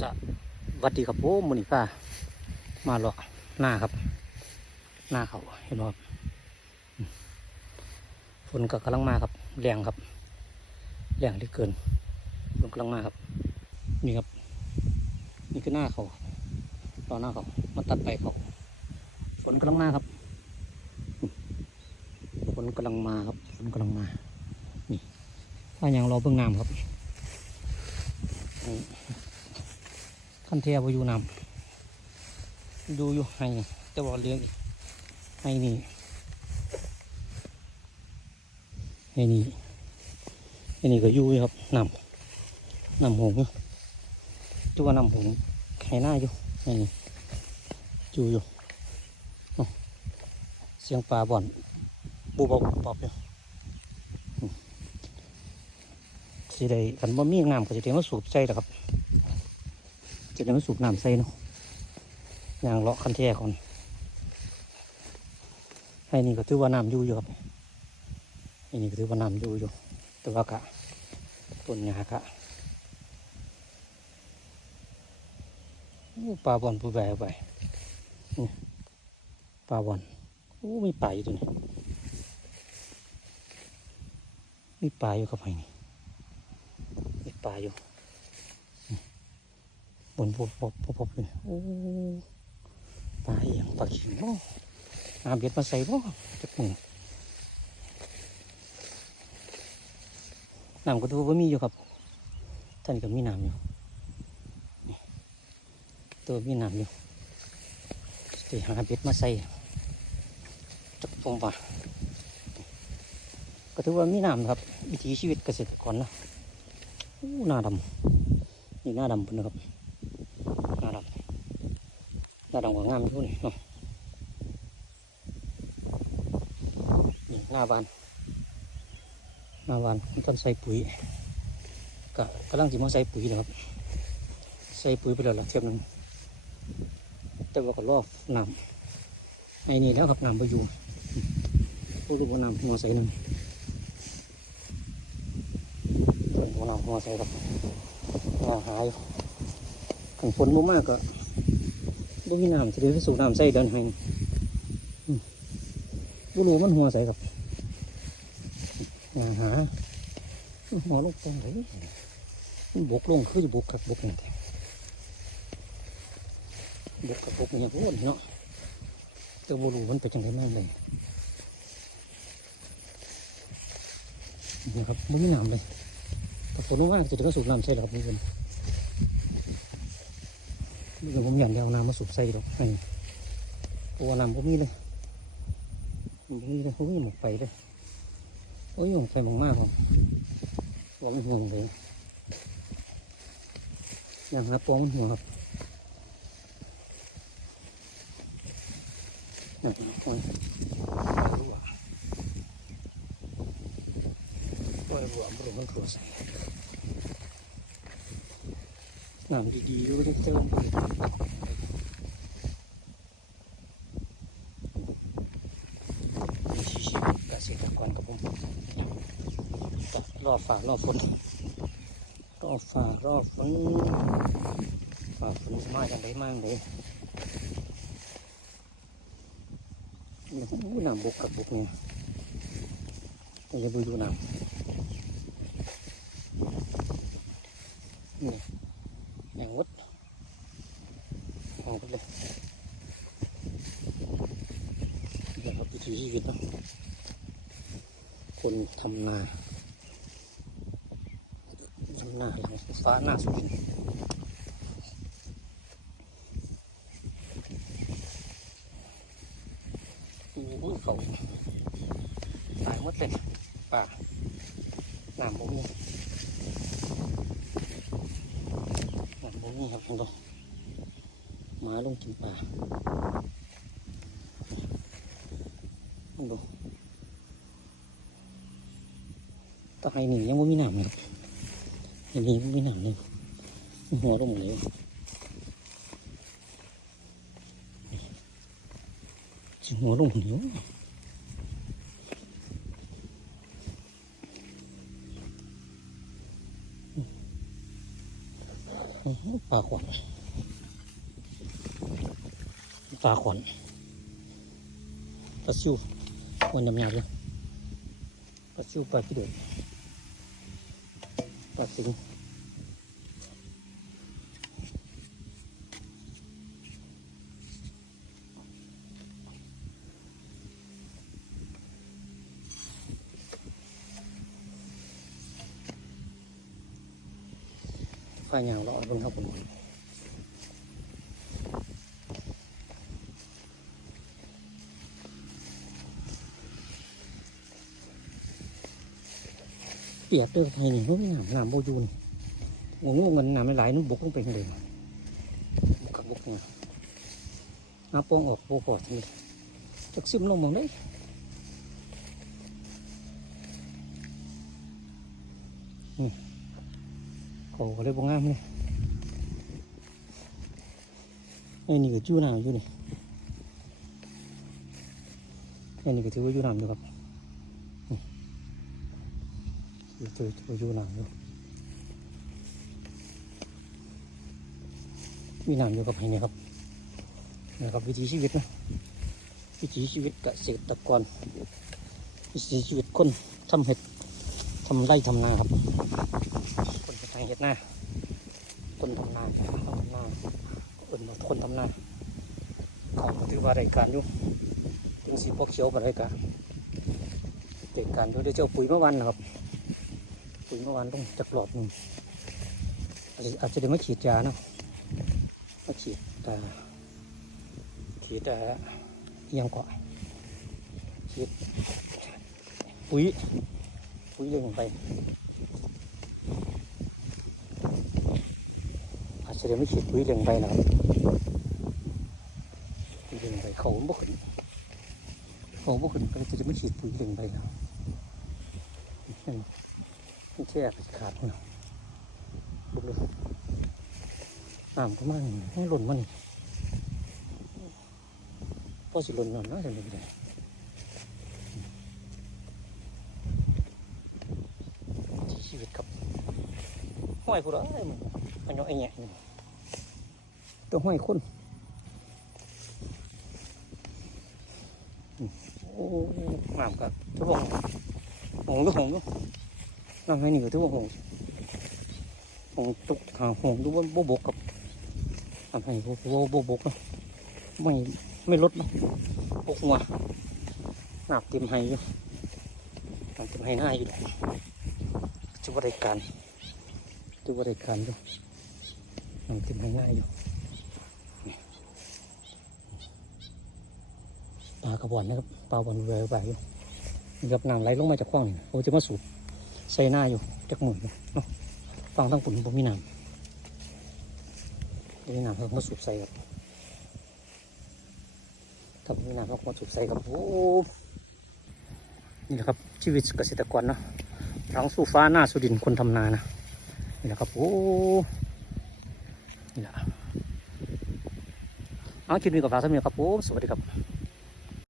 จะวัสดีครับผมมือนี้ป้ามาเลาะหน้าครับ หน้าเขาเห็นบ่ครับอืมฝนก็กำลังมาครับแรงครับแรงเหลือเกินฝนกำลังมาครับ นี่ครับ นี่คือหน้าเขารอหน้าเขามาตัดไปเขาฝนกำลังมาครับฝนกำลังมาครับฝนกำลังมานี่ถ้ายังรอเบิ่งน้ำครับ คันเทียบอยู่นำดูอยู่ให้แต่ว่าเลี้ยงให้นี่ให้นี่ให้นี่ก็อยู่ครับนำนำหงอตัวนำหงส์ให้หน้าอยู่ให้นี่อยู่อยู่เสียงปลาบ่อนบูบบูปอบอยู่สิได้กันบ่มีน้ำก็จะเตรียมมาสูบใจแหละครับ จะได้มาสูบน้ำใส่เนาะยางเลาะคันแท่ก่อนให้นี่ก็ถือว่าน้ำอยู่อยู่ครับให้นี่ก็ถือว่าน้ำอยู่อยู่แต่ว่ากะต้นหญ้ากะปลาบอลผู้แบไปนี่ปลาบอลโอ้มีปลาอยู่ตัวนี้มีปลาอยู่กับไผนี่มีปลาอยู่ บนพบพบพบพบเลยโอ้ปลาเอียงปลาขิงอ้น้ำเบ็ดมาใส่บ่จักหนึ่งน้ำก็ดูว่ามีอยู่ครับ ท่านก็มีน้ำอยู่ตัวมีน้ำอยู่ตีหาเบ็ดมาใส่จักปงปลาก็ถือว่ามีน้ำครับวิถีชีวิตเกษตรกรนะหน้าดำนี่หน้าดำพุ่นนะครับ น้าดำกว่างามอยู่นี่เนาะนี่หน้าบานหน้าบานต้นใส่ปุ๋ยก็กำลังจิมาใส่ปุ๋ยนะครับ ใส่ปุ๋ยไปแล้วละเทียบนึงแต่ว่าก็รอบน้ำไอ้นี่แล้วครับน้ำไปอยู่พวกลูกว่าน้ำหัวใส่นึงส่วนหัวน้ำหัวใส่ครับหาหายของฝนบ่มากก็ บ่มีน้ำจะได้ไปสูบน้ำใส่เดินให้บ่รู้มันหัวใส่กับหาหัวลงตรงไหนบกลงคือจะบกกับบกนี่แต่บกกับบกเนี่พูดเนาะแต่บ่รู้มันเป็นจังไดมากเลยนะครับบ่มีน้ำเลยแต่ฝนบ่มากจะได้ไปสูบน้ำใส่หรอกนี่เพิ่น นี่ก็ผมอยากเอาน้ำมาสูบใส่ดอกให้เพราะว่าน้ำผมมีเลยผมมีเลยผมมีหมกไฟเลยโอ้ยหมกไฟหมกมากครับผมไม่ห่วงเลยอยากหาตัวมันหัวครับนั่โอ้ยรั่วโอ้ยรั่วมันรั่วมันรั่วใส่ น้ำดีๆอยู่ที่เติมไปวิถีชีวิตเกษตรกรกับผมรอ มองไปเลยเดี๋ยวครับวิถีชีวิตเนาะคนทำนาทำนาหลังฟ้าหน้าสุดโอ้ยเขาตายหมดเลยป่าน้ำบ่มีน้ำบ่มีครับคุณผู้ หมาลงกินป่าคุณผู้ตายหนียังไม่มีหนามเลยครับอันนี้ไม่มีหนามเลยหัวลงหมดเลยจิหัวลงหมดเลยอื้อหือปลาขวัญ ปลาขวัญปลาซิววันยำยำเลยปลาซิวปลาขี้เดือดปลาสิงปลาอย่างรอเบนครับผม เปียกเด้อไทยนี่มันน้ำน้ำโบยูนงงเงินน้ำหลายๆนุ่มบกลงไปเลยบกกับบกเนี่ยน้ำปองออกโบกอดนี่จักซึมลงมองได้นี่เขาก็เลยบงงามเลยไอ้นี่ก็จู้น้ำอยู่นี่ไอ้นี่ก็ถือว่าจู้น้ำอยู่ครับ ตัวอยู่หนังอยู่มีหนังอยู่กับไห้เนี่ยครับนะครับวิถีชีวิตนะวิถีชีวิตเกษตรกรวิถีชีวิตคนทำเห็ดทำไร่ทำนาครับคนทำเห็ดนาคนทำนาคนทำนาคนคนทำนาเขาก็ถือว่ารายการอยู่ถึงสีพวกเขียวกับรายการรายการอยู่ได้เจ้าปุ๋ยเมื่อวันนะครับ ปุ๋ยเมื่อวานต้องจักหลอดหนึ่งอาจจะอาจจะไมาฉีดยาเนาะมาฉีดแต่ฉีดแต่ยังกว่าฉีดปุ๋ยปุ๋ยเรื่องไปอาจจะได้ไม่ฉีดปุ๋ยเรื่องไปนะครับปุ๋ยเรื่องไปเขาบ่ขึ้นเขาบ่ขึ้นก็จะไม่ฉีดปุ๋ยเรื่องไปแล้วนั่นมันแช่ไปขาดเนาะบุกเลยน้ำก็มันให้หล่นมันพอสิหล่นนอนนะจะไม่ได้ชีวิตครับห้อยผู้ร้ายมันอันนี้ไอ้แง่นี่ตัวห้อยคนโอ้น้ำกับทุกหงหงก็หงก็ น้ำให้นี่ก็ถือว่าหงหงตุกหาหงดูว่าโบบกกับทำให้โบโบโบบกเนาะไม่ไม่ลดเนาะบกหัวหนาบเต็มให้อยู่หนาบเต็มให้หน้าอยู่จุบริการจุบริการอยู่หนาบเต็มให้หน้าอยู่ปลากระบอกนะครับปลาบอลเวลไปอยู่นี่ครับน้ำไหลลงมาจากคลองนี่เขาจะมาสูบ ใส่หน้าอยู่จักหมื่นเนาะฟังทั้งปุ่นบ่มีน้ำมีน้ำเขาก็มาสูบใส่ครับถ้าบ่มีน้ำเขาก็มาสูบใส่ครับโอ้นี่แหละครับชีวิตเกษตรกรเนาะหลังสู่ฟ้าหน้าสู่ดินคนทำนานะนี่แหละครับโอ้นี่แหละเอาคลิปนี้กับฟ้าสมีครับผมสวัสดีครับ